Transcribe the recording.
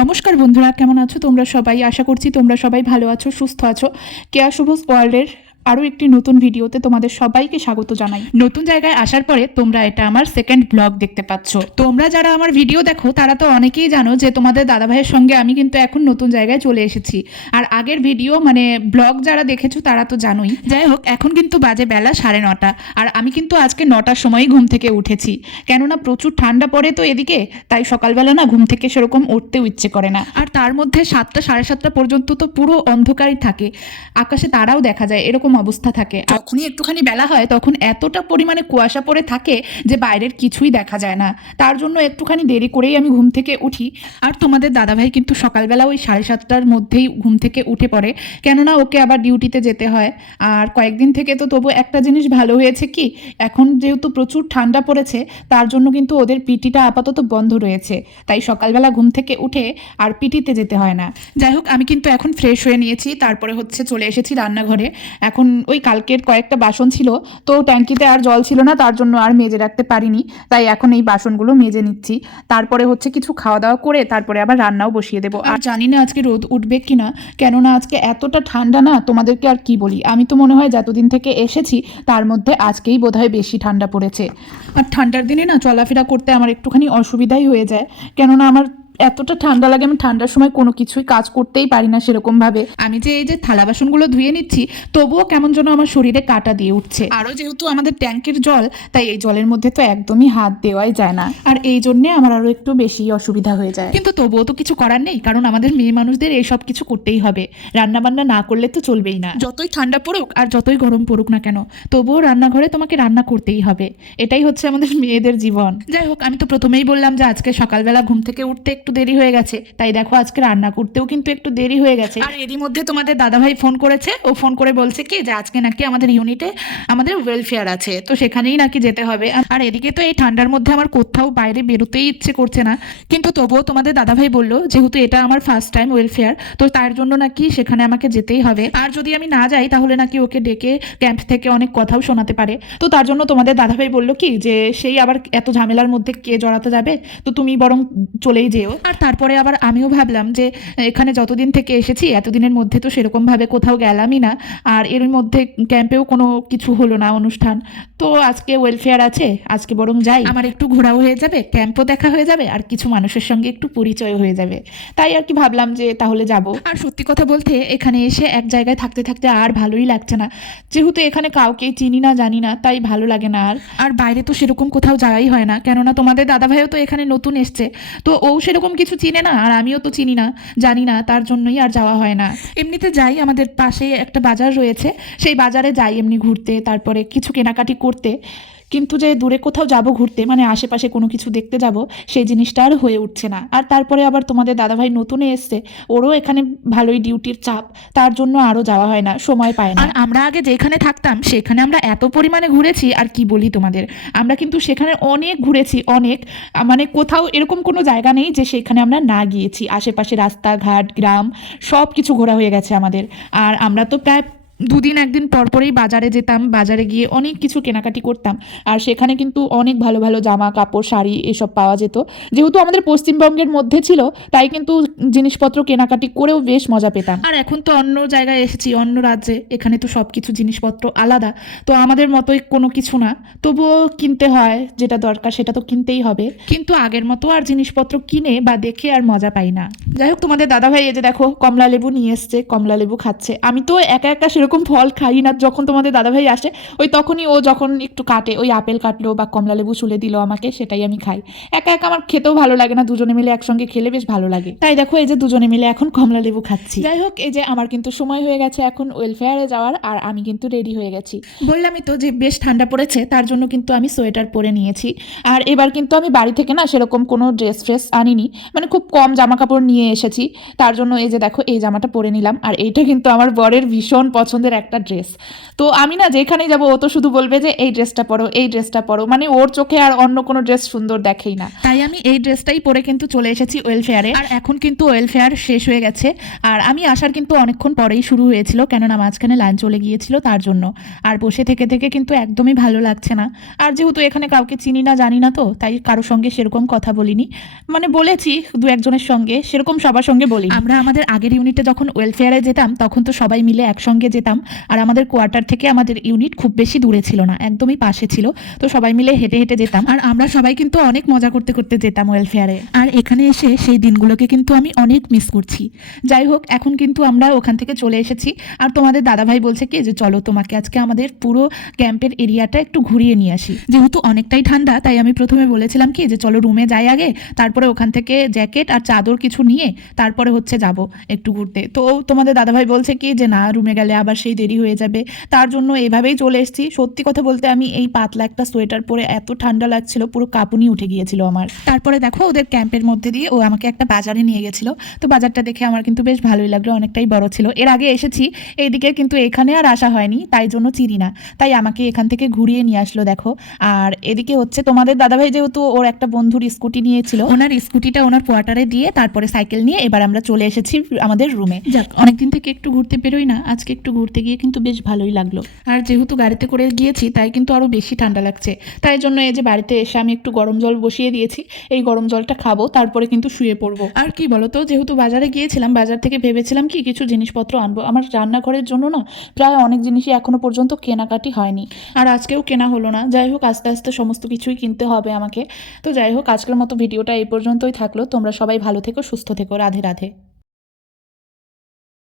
নমস্কার বন্ধুরা, কেমন আছো তোমরা সবাই? আশা করছি তোমরা সবাই ভালো আছো, সুস্থ আছো। কেয়া শুভস ওয়ার্ল্ডের আরও একটি নতুন ভিডিওতে তোমাদের সবাইকে স্বাগত জানাই। নতুন জায়গায় আসার পরে তোমরা এটা আমার সেকেন্ড ব্লগ দেখতে পাচ্ছ। তোমরা যারা আমার ভিডিও দেখো, তারা তো অনেকেই জানো যে তোমাদের দাদাভাইয়ের সঙ্গে আমি কিন্তু এখন নতুন জায়গায় চলে এসেছি। আর আগের ভিডিও মানে ব্লগ যারা দেখেছ, তারা তো জানোই। যাই হোক, এখন কিন্তু বাজে বেলা সাড়ে নটা। আর আমি কিন্তু আজকে নটার সময়ই ঘুম থেকে উঠেছি। কেননা প্রচুর ঠান্ডা পড়ে তো এদিকে, তাই সকালবেলা না ঘুম থেকে সেরকম উঠতেও ইচ্ছে করে না। আর তার মধ্যে সাতটা সাড়ে সাতটা পর্যন্ত তো পুরো অন্ধকারই থাকে। আকাশে তারাও দেখা যায়, এরকম অবস্থা থাকে। যখনই একটুখানি বেলা হয় তখন এতটা পরিমাণে কুয়াশা পড়ে থাকে যে বাইরের কিছুই দেখা যায় না। তার জন্য একটুখানি দেরি করেই আমি ঘুম থেকে উঠি। আর তোমাদের দাদাভাই কিন্তু সকালবেলা ওই সাড়ে সাতটার মধ্যেই ঘুম থেকে উঠে পড়ে। কেননা ওকে আবার ডিউটিতে যেতে হয়। আর কয়েকদিন থেকে তো তবু একটা জিনিস ভালো হয়েছে কি এখন যেহেতু প্রচুর ঠান্ডা পড়েছে তার জন্য কিন্তু ওদের পিটিটা আপাতত বন্ধ রয়েছে। তাই সকালবেলা ঘুম থেকে উঠে আর পিটিতে যেতে হয় না। যাই হোক আমি কিন্তু এখন ফ্রেশ হয়ে নিয়েছি। তারপরে হচ্ছে চলে এসেছি রান্নাঘরে। এখন ওই কালকের কয়েকটা বাসন ছিল, তো ট্যাঙ্কিতে আর জল ছিল না, তার জন্য আর মেজে রাখতে পারিনি। তাই এখন এই বাসনগুলো মেজে নিচ্ছি। তারপরে হচ্ছে কিছু খাওয়া দাওয়া করে তারপরে আবার রান্নাও বসিয়ে দেবো। আর জানি না আজকে রোদ উঠবে কি না কেননা আজকে এতটা ঠান্ডা না, তোমাদেরকে আর কি বলি? আমি তো মনে হয় যতদিন থেকে এসেছি, তার মধ্যে আজকেই বোধহয় বেশি ঠান্ডা পড়েছে। আর ঠান্ডার দিনে না চলাফেরা করতে আমার একটুখানি অসুবিধাই হয়ে যায়। কেননা আমার এতটা ঠান্ডা লাগে, আমি ঠান্ডার সময় কোনো কিছুই কাজ করতেই পারি না সেরকম ভাবে আমি যে এই যে থালা বাসনগুলো ধুয়ে নিচ্ছি, তবুও কেমন যেন আমার শরীরে কাটা দিয়ে উঠছে। আরও যেহেতু আমাদের ট্যাঙ্কের জল, তাই এই জলের মধ্যে তো একদমই হাত দেওয়াই যায় না। আর এই জন্যে আমার আরও একটু বেশি অসুবিধা হয়ে যায়। কিন্তু তবুও তো কিছু করার নেই, কারণ আমাদের মেয়ে মানুষদের এইসব কিছু করতেই হবে। রান্না বান্না না করলে তো চলবেই না। যতই ঠান্ডা পড়ুক আর যতই গরম পড়ুক না কেন, তবুও রান্নাঘরে তোমাকে রান্না করতেই হবে। এটাই হচ্ছে আমাদের মেয়েদের জীবন। যাই হোক, আমি তো প্রথমেই বললাম যে আজকে সকালবেলা ঘুম থেকে উঠতে একটু দেরি হয়ে গেছে। তাই দেখো আজকে রান্না করতেও কিন্তু একটু দেরি হয়ে গেছে। আর এরই মধ্যে তোমাদের দাদাভাই ফোন করেছে। ও ফোন করে বলছে কি যে আজকে নাকি আমাদের ইউনিটে আমাদের ওয়েলফেয়ার আছে। তো সেখানেই নাকি যেতে হবে। আর এদিকে তো এই ঠান্ডার মধ্যে আমার কোথাও বাইরে বেরোতেই ইচ্ছে করছে না। কিন্তু তবুও তোমাদের দাদাভাই বলল, যেহেতু এটা আমার ফার্স্ট টাইম ওয়েলফেয়ার তো তার জন্য নাকি সেখানে আমাকে যেতেই হবে। আর যদি আমি না যাই, তাহলে নাকি ওকে ডেকে ক্যাম্প থেকে অনেক কথাও শোনাতে পারে। তো তার জন্য তোমাদের দাদাভাই বলল কি যে, সেই আবার এত ঝামেলার মধ্যে কে জড়াতে যাবে? তো তুমি বরং চলেই যেও। আর তারপরে আবার আমিও ভাবলাম যে এখানে যতদিন থেকে এসেছি এতদিনের মধ্যে তো সেরকমভাবে কোথাও গেলামই না। আর এর মধ্যে ক্যাম্পেও কোনো কিছু হলো না অনুষ্ঠান। তো আজকে ওয়েলফেয়ার আছে আজকে বরং যাই। আমার একটু ঘোরাও হয়ে যাবে ক্যাম্পও দেখা হয়ে যাবে আর কিছু মানুষের সঙ্গে একটু পরিচয় হয়ে যাবে। তাই আর কি ভাবলাম যে তাহলে যাব। আর সত্যি কথা বলতে এখানে এসে এক জায়গায় থাকতে থাকতে আর ভালোই লাগছে না। যেহেতু এখানে কাউকে চিনি না জানি না তাই ভালো লাগে না আর। আর বাইরে তো সেরকম কোথাও যাওয়াই হয় না। কেননা তোমাদের দাদাভাইও তো এখানে নতুন এসছে। তো ও সেরকম কিছু চিনে না, আর আমিও তো চিনি না, জানি না, তার জন্যই আর যাওয়া হয় না। এমনিতে যাই, আমাদের পাশে একটা বাজার রয়েছে, সেই বাজারে যাই এমনি ঘুরতে, তারপরে কিছু কেনাকাটি করতে। কিন্তু যে দূরে কোথাও যাব ঘুরতে মানে আশেপাশে কোনো কিছু দেখতে যাব, সেই জিনিসটা আর হয়ে উঠছে না। আর তারপরে আবার তোমাদের দাদাভাই নতুনে এসছে, ওরও এখানে ভালোই ডিউটির চাপ, তার জন্য আরও যাওয়া হয় না, সময় পায় না। আর আমরা আগে যেখানে থাকতাম, সেখানে আমরা এত পরিমাণে ঘুরেছি, আর কি বলি তোমাদের? আমরা কিন্তু সেখানে অনেক ঘুরেছি, অনেক মানে কোথাও এরকম কোনো জায়গা নেই যে সেখানে আমরা না গিয়েছি। আশেপাশে রাস্তাঘাট, গ্রাম সব কিছু ঘোরা হয়ে গেছে আমাদের। আর আমরা তো প্রায় দুদিন একদিন পরপরেই বাজারে যেতাম, বাজারে গিয়ে অনেক কিছু কেনাকাটি করতাম। আর সেখানে কিন্তু অনেক ভালো ভালো জামা, কাপড়, শাড়ি এসব পাওয়া যেত। যেহেতু আমাদের পশ্চিমবঙ্গের মধ্যে ছিল, তাই কিন্তু জিনিসপত্র কেনাকাটি করেও বেশ মজা পেতাম। আর এখন তো অন্য জায়গায় এসেছি, অন্য রাজ্যে। এখানে তো সব কিছু জিনিসপত্র আলাদা। তো আমাদের মতোই কোনো কিছু না। তবুও কিনতে হয়, যেটা দরকার সেটা তো কিনতেই হবে। কিন্তু আগের মতো আর জিনিসপত্র কিনে বা দেখে আর মজা পাই না। যাই হোক, তোমাদের দাদাভাই এই যে দেখো কমলা লেবু নিয়ে এসছে কমলা লেবু খাচ্ছে। আমি তো একা একা সেরকম ফল খাই না, যখন তোমাদের দাদাভাই আসে, ওই তখনই ও যখন একটু কাটে, ওই আপেল কাটলো বা কমলা লেবু চুলে দিল আমাকে, সেটাই আমি খাই। একা একা আমার খেতেও ভালো লাগে না, দুজনে মিলে একসঙ্গে খেলে বেশ ভালো লাগে। তাই দেখো, এই যে দুজনে মিলে এখন কমলা লেবু খাচ্ছি। যাই হোক, এই যে আমার কিন্তু সময় হয়ে গেছে এখন ওয়েলফেয়ারে যাওয়ার, আর আমি কিন্তু রেডি হয়ে গেছি। বললামই তো যে বেশ ঠান্ডা পড়েছে, তার জন্য কিন্তু আমি সোয়েটার পরে নিয়েছি। আর এবার কিন্তু আমি বাড়ি থেকে না সেরকম কোনো ড্রেস ফ্রেস আনিনি মানে খুব কম জামা কাপড় নিয়ে এসেছি। তার জন্য এই যে দেখো, এই জামাটা পরে নিলাম। আর এইটা কিন্তু আমার বরের ভীষণ পছন্দ পছন্দের একটা ড্রেস তো আমি না যেখানেই যাব ও তো শুধু বলবে যে এই ড্রেসটা পরো এই ড্রেসটা পরো। মানে ওর চোখে আর অন্য কোনো ড্রেস সুন্দর দেখেই না। তাই আমি এই ড্রেসটাই পরে কিন্তু চলে এসেছি ওয়েলফেয়ারে আর এখন কিন্তু ওয়েলফেয়ার শেষ হয়ে গেছে। আর আমি আসার কিন্তু অনেকক্ষণ পরেই শুরু হয়েছিল কেননা মাঝখানে লাইন চলে গিয়েছিল তার জন্য। আর বসে থেকে থেকে কিন্তু একদমই ভালো লাগছে না। আর যেহেতু এখানে কাউকে চিনি না জানি না তো তাই কারোর সঙ্গে সেরকম কথা বলিনি। মানে বলেছি দু একজনের সঙ্গে সেরকম সবার সঙ্গে বলি আমরা আমাদের আগের ইউনিটে যখন ওয়েলফেয়ারে যেতাম তখন তো সবাই মিলে একসঙ্গে যেতাম। আর আমাদের কোয়ার্টার থেকে আমাদের ইউনিট খুব বেশি দূরে ছিল না, একদমই পাশে ছিল। তো সবাই মিলে হেঁটে হেঁটে যেতাম। আর আমরা সবাই কিন্তু অনেক মজা করতে করতে যেতাম ওয়েলফেয়ারে আর এখানে এসে সেই দিনগুলোকে কিন্তু আমি অনেক মিস করছি। যাই হোক, এখন কিন্তু আমরা ওখান থেকে চলে এসেছি। আর তোমাদের দাদাভাই বলছে কি, যে চলো তোমাকে আজকে আমাদের পুরো ক্যাম্পের এরিয়াটা একটু ঘুরিয়ে নিয়ে আসি। যেহেতু অনেকটাই ঠান্ডা, তাই আমি প্রথমে বলেছিলাম কি, যে চলো রুমে যাই আগে, তারপরে ওখান থেকে জ্যাকেট আর চাদর কিছু নিয়ে, তারপরে হচ্ছে যাব একটু ঘুরতে। তো তোমাদের দাদাভাই বলছে কি, যে না রুমে গেলে আবার সেই দেরি হয়ে যাবে। তার জন্য এভাবেই চলে এসেছি। সত্যি কথা বলতে আমি এই পাতলা একটা সোয়েটার পরে এত ঠান্ডা লাগছিল পুরো কাঁপুনি উঠে গিয়েছিল আমার। তারপরে দেখো ওদের ক্যাম্পের মধ্যে দিয়ে ও আমাকে একটা বাজারে নিয়ে গেছিল। তো বাজারটা দেখে আমার কিন্তু বেশ ভালোই লাগল অনেকটাই বড় ছিল। এর আগে এসেছি এইদিকে কিন্তু এখানে আর আসা হয়নি তাই জন্য চিনি না। তাই আমাকে এখান থেকে ঘুরিয়ে নিয়ে আসলো দেখো। আর এদিকে হচ্ছে তোমাদের দাদাভাই যেহেতু ওর একটা বন্ধুর স্কুটি নিয়েছিল ওনার স্কুটিটা ওনার কোয়ার্টারে দিয়ে তারপরে সাইকেল নিয়ে এবার আমরা চলে এসেছি আমাদের রুমে। যাক অনেকদিন থেকে একটু ঘুরতে বেরোই না আজকে একটু ঘুরতে গিয়ে কিন্তু বেশ ভালোই লাগল। আর যেহেতু গাড়িতে করে গিয়েছি, তাই কিন্তু আরও বেশি ঠান্ডা লাগছে। তাই জন্য এই যে বাড়িতে এসে আমি একটু গরম জল বসিয়ে দিয়েছি, এই গরম জলটা খাব, তারপরে কিন্তু শুয়ে পড়ব। আর কি বলতো, যেহেতু বাজারে গিয়েছিলাম, বাজার থেকে ভেবেছিলাম কি কিছু জিনিসপত্র আনব। আমার রান্নাঘরের জন্য না প্রায় অনেক জিনিসই এখনও পর্যন্ত কেনাকাটি হয়নি। আর আজকেও কেনা হলো না। যাই হোক, আস্তে আস্তে সমস্ত কিছুই কিনতে হবে আমাকে। তো যাই হোক, আজকের মতো ভিডিওটা এই পর্যন্তই থাকল। তোমরা সবাই ভালো থেকো, সুস্থ থেকো। রাধে রাধে।